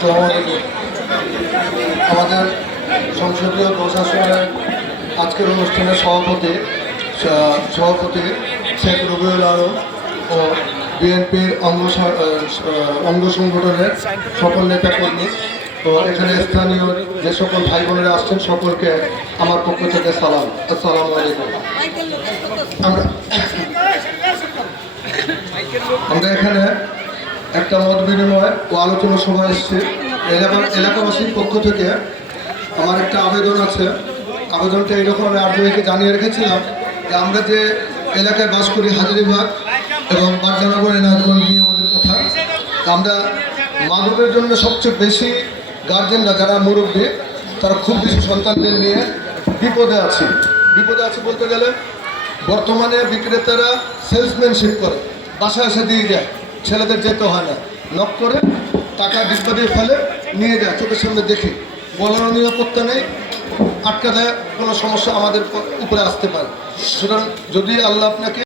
আসসালামু আলাইকুম। আমাদের সংসদীয় প্রশাসনের আজকের অনুষ্ঠানের সভাপতি শেখ রবিউল আলম ও বিএনপির অঙ্গ সংগঠনের সকল নেতাকর্মী তো এখানে স্থানীয় যে সকল ভাই বোনেরা আসছেন সকলকে আমার পক্ষ থেকে সালাম। আসসালামু আলাইকুম। আমরা এখানে একটা মত বিনিময় ও আলোচনা সভা এসেছি। এলাকাবাসীর পক্ষ থেকে আমার একটা আবেদন আছে। আবেদনটা এইরকম, আমি আরজুকে জানিয়ে রেখেছিলাম যে আমরা যে এলাকায় বাস করি হাজারীবাগ এবং বাড্ডানগর এলাকাগুলো নিয়ে আমাদের কথা। আমরা মাদকের জন্য সবচেয়ে বেশি গার্জেনরা যারা মুরব্বী তারা খুব বেশি সন্তানদের নিয়ে বিপদে আছে বলতে গেলে বর্তমানে বিক্রেতারা সেলসম্যানশিপ করে, বাসায় এসে দিয়ে যায়, ছেলেদের যেতে হয় না, নক করে টাকা ডিব্বা দিয়ে ফেলে নিয়ে যায়, চোখের সামনে দেখি, বলার নিরাপত্তা নেই, আটকা দেয়, কোনো সমস্যা আমাদের উপরে আসতে পারে। সুতরাং যদি আল্লাহ আপনাকে